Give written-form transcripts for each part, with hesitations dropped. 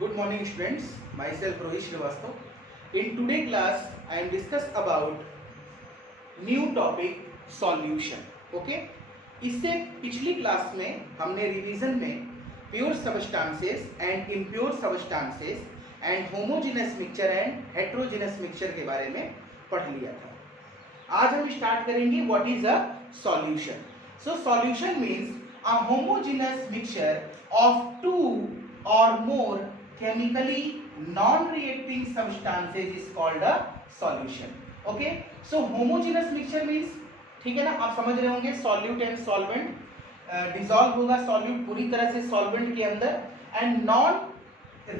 Good morning students, myself Rohit Srivastava. In today class I am discuss about new topic solution. Okay? इससे पिछली class में हमने revision में pure substances and impure substances and homogeneous mixture and heterogeneous mixture के बारे में पढ़ लिया था। आज हम स्टार्ट करेंगे what is a solution. So solution means a homogeneous mixture of two or more chemically non-reacting substances is called a solution. Okay, so homogeneous mixture means, ठीक है ना, आप समझ रहे होंगे सॉल्यूट एंड सॉल्वेंट डिसॉल्व होगा solute पूरी तरह से सॉल्वेंट के अंदर। And non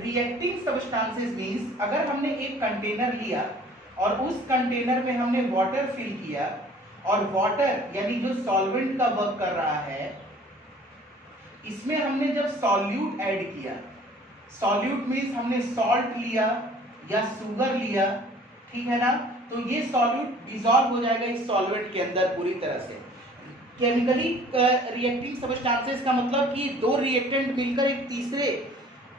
reacting substances means अगर हमने एक कंटेनर लिया और उस कंटेनर में हमने वाटर फिल किया और वाटर यानी जो सॉल्वेंट का वर्क कर रहा है इसमें हमने जब सॉल्यूट ऐड किया, सॉल्यूट मीन्स हमने सॉल्ट लिया या शुगर लिया, ठीक है ना, तो ये सॉल्यूट डिसॉल्व हो जाएगा इस सॉल्वेंट के अंदर पूरी तरह से। केमिकली रिएक्टिंग सब्सटेंसेस का मतलब कि दो रिएक्टेंट मिलकर एक तीसरे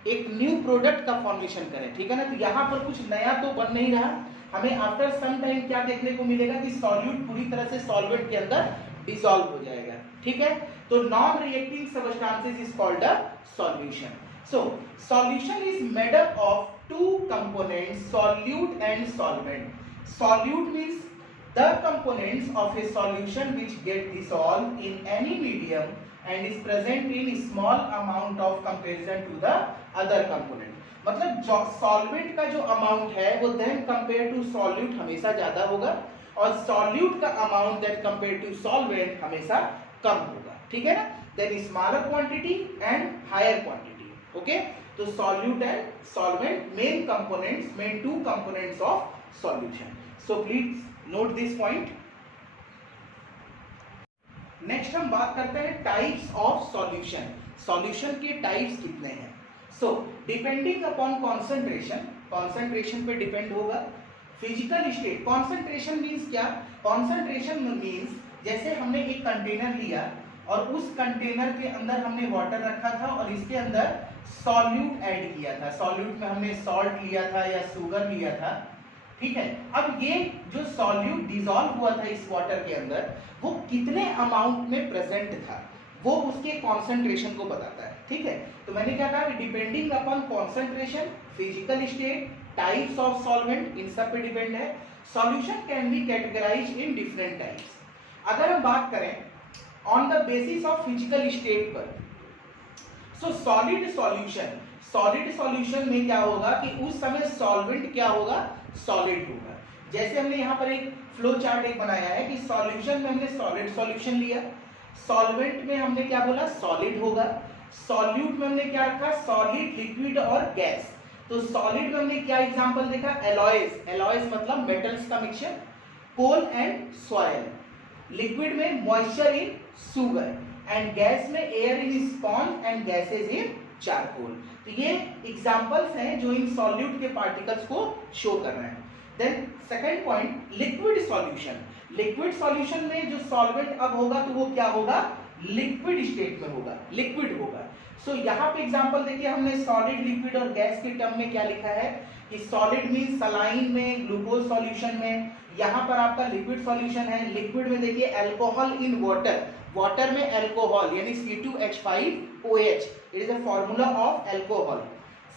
एक न्यू प्रोडक्ट का फॉर्मेशन करें, ठीक है ना। तो यहाँ पर कुछ नया तो बन नहीं रहा, हमें आफ्टर सम टाइम क्या देखने को मिलेगा कि सॉल्यूट पूरी तरह से सॉल्वेंट के अंदर डिसॉल्व हो जाएगा, ठीक है। तो non reacting substances is called a solution. So solution is made up of two components, solute and solvent. Solute means the components of a solution which get dissolved in any medium and is present in small amount of comparison to the other component. मतलब जो solvent का जो amount है वो then compare to solute हमेशा ज्यादा होगा और सॉल्यूट का amount then compare to solvent हमेशा कम होगा, ठीक है ना। Then smaller quantity and higher quantity. Okay, तो solute and solvent main components, main two components of solution. So please note this point. Next हम बात करते हैं टाइप्स ऑफ सॉल्यूशन। सॉल्यूशन के टाइप्स कितने हैं। So depending upon concentration, concentration पे depend होगा। फिजिकल स्टेट, कॉन्सेंट्रेशन मीन्स क्या, कॉन्सेंट्रेशन मीन्स जैसे हमने एक कंटेनर लिया और उस कंटेनर के अंदर हमने वाटर रखा था और इसके अंदर सॉल्यूट ऐड किया था, सॉल्यूट में हमने सॉल्ट लिया था या शुगर लिया था, ठीक है। अब ये जो सॉल्यूट डिसॉल्व हुआ था इस वाटर के अंदर वो कितने अमाउंट में प्रेजेंट था वो उसके कॉन्सेंट्रेशन को बताता है, ठीक है। तो मैंने क्या कहा, depending upon concentration, physical state, types of solvent, इन सब पे डिपेंड है। Solution can be categorized in different types. अगर हम बात करें on the basis of physical state पर, so solid solution, solid solution में क्या होगा कि उस समय सॉल्वेंट क्या होगा, सॉलिड होगा। जैसे हमने यहाँ पर एक फ्लो चार्ट एक बनाया है कि सॉल्यूशन में हमने सॉलिड सॉल्यूशन लिया, सॉल्वेंट में हमने क्या बोला, सॉलिड होगा, सॉल्यूट में हमने क्या रखा, सॉलिड, लिक्विड और गैस। तो सॉलिड में हमने क्या एग्जांपल देखा, एलॉयज, एलॉयज मतलब मेटल्स का mixture, coal and soil. Liquid में moisture in sugar and gas में air in sponge and gases in charcoal. तो ये एग्जांपल्स हैं जो इन सॉल्यूट के पार्टिकल्स को शो कर रहे हैं। Then second point, liquid solution. Liquid solution में जो सॉल्वेंट अब होगा तो वो क्या होगा, लिक्विड स्टेट में होगा, लिक्विड होगा। सो यहाँ पे एग्जांपल देखिए, हमने सॉलिड, लिक्विड और गैस के टर्म में क्या लिखा है कि सॉलिड मींस सलाइन में, ग्लूकोज सॉल्यूशन में, यहाँ पर आपका लिक्विड सॉल्यूशन है। लिक्विड में देखिए अल्कोहल इन वाटर, वाटर में अल्कोहल यानी C2H5OH, it is a formula of alcohol.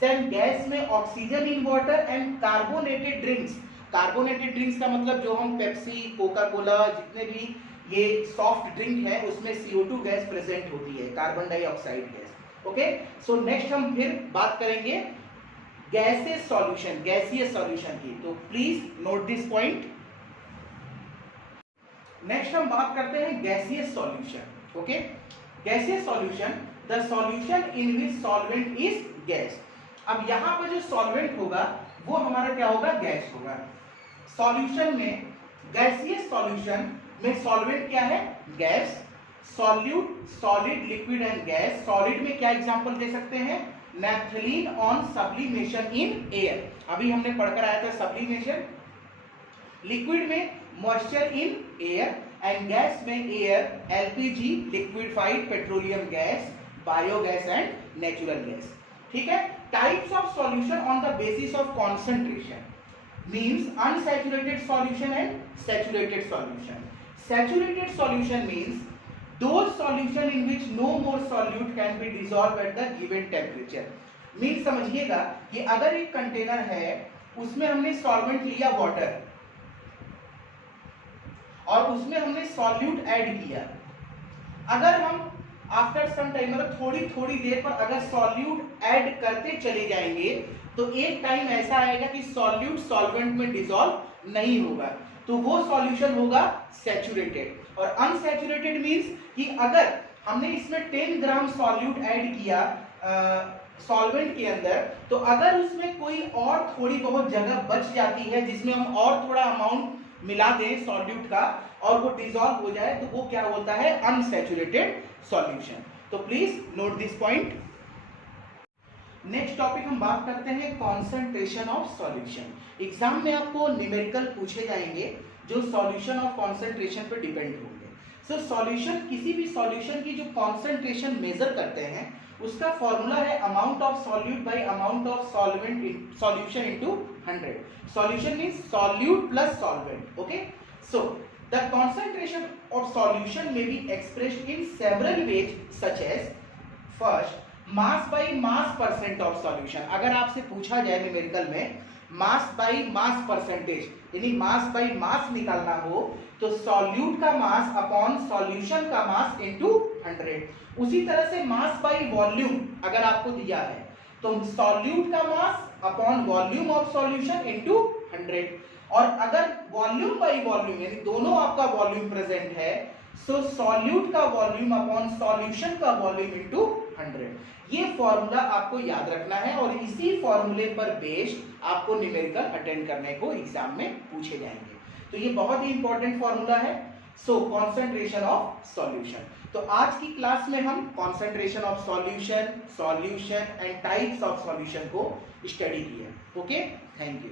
Same gas में oxygen in water and carbonated drinks. Carbonated drinks का मतलब जो हम पेप्सी, कोका कोला, जितने भी ये सॉफ्ट ड्रिंक है उसमें CO2 गैस प्रेजेंट होती है, carbon dioxide gas. Okay, so next हम फिर बात करेंगे गैसियस सॉल्यूशन, गैसियस सॉल्यूशन की। तो please note this point. Next हम बात करते हैं gaseous solution. Okay, gaseous solution, the solution in which solvent is gas. अब यहाँ पर जो सॉल्वेंट होगा वो हमारा क्या होगा, गैस होगा। सॉल्यूशन में, गैसियस सॉल्यूशन में सॉल्वेंट क्या है, gas. Solute, solid, liquid and gas. Solid में क्या एग्जांपल दे सकते हैं, naphthalene on sublimation in air, अभी हमने पढ़कर आया था सब्लिमेशन। लिक्विड में moisture in air and gas में air, LPG, liquefied petroleum gas, biogas and natural gas, ठीक है। Types of solution on the basis of concentration means unsaturated solution and saturated solution. Saturated solution means those solution in which no more solute can be dissolved at the given temperature. Means समझिएगा कि अगर एक container है उसमें हमने solvent लिया water और उसमें हमने सॉल्यूट ऐड किया, अगर हम आफ्टर सम टाइम मतलब थोड़ी थोड़ी देर पर अगर सॉल्यूट ऐड करते चले जाएंगे तो एक टाइम ऐसा आएगा कि सॉल्यूट सॉल्वेंट में डिसॉल्व नहीं होगा, तो वो सॉल्यूशन होगा सैचुरेटेड। और अनसैचुरेटेड मींस कि अगर हमने इसमें 10 ग्राम सॉल्यूट ऐड किया सॉल्वेंट के अंदर, तो अगर उसमें कोई और थोड़ी बहुत जगह बच जाती है जिसमें हम और थोड़ा अमाउंट मिला दें सॉल्यूट का और वो डिसॉल्व हो जाए, तो वो क्या होता है अनसैचुरेटेड सॉल्यूशन। तो please note this point. Next topic हम बात करते हैं कॉन्सेंट्रेशन ऑफ सॉल्यूशन। एग्जाम में आपको न्यूमेरिकल पूछे जाएंगे जो सॉल्यूशन ऑफ कॉन्सेंट्रेशन पर डिपेंड होंगे। सो सॉल्यूशन, किसी भी सॉल्यूशन की जो कॉन्सेंट्रेशन मेजर करते हैं उसका फॉर्मूला है amount of solute by amount of solvent solution into 100। Solution means solute plus solvent. Okay, so the concentration of solution may be expressed in several ways such as first mass by mass percent of solution. अगर आपसे पूछा जाए numerical में मास by mass percentage यानी मास by मास निकालना हो तो solute का मास अपॉन सॉल्यूशन का मास इनटू 100। उसी तरह से मास बाई वॉल्यूम अगर आपको दिया है तो सॉल्यूट का mass upon volume of solution into 100। और अगर वॉल्यूम बाई वॉल्यूम यानी दोनों आपका वॉल्यूम प्रेजेंट है सो सॉल्यूट का वॉल्यूम अपॉन सॉल्यूशन का वॉल्यूम इनटू 100। ये फॉर्मूला आपको याद रखना है और इसी फॉर्मूले पर बेस्ड आपको न्यूमेरिकल अटेंड करने को एग्जाम में पूछे जाएंगे। तो ये बहुत ही इंपॉर्टेंट फॉर्मूला है। सो कॉन्सेंट्रेशन ऑफ सॉल्यूशन। तो आज की क्लास में हम concentration of solution, solution and types of solution को स्टडी किया। Okay, thank you.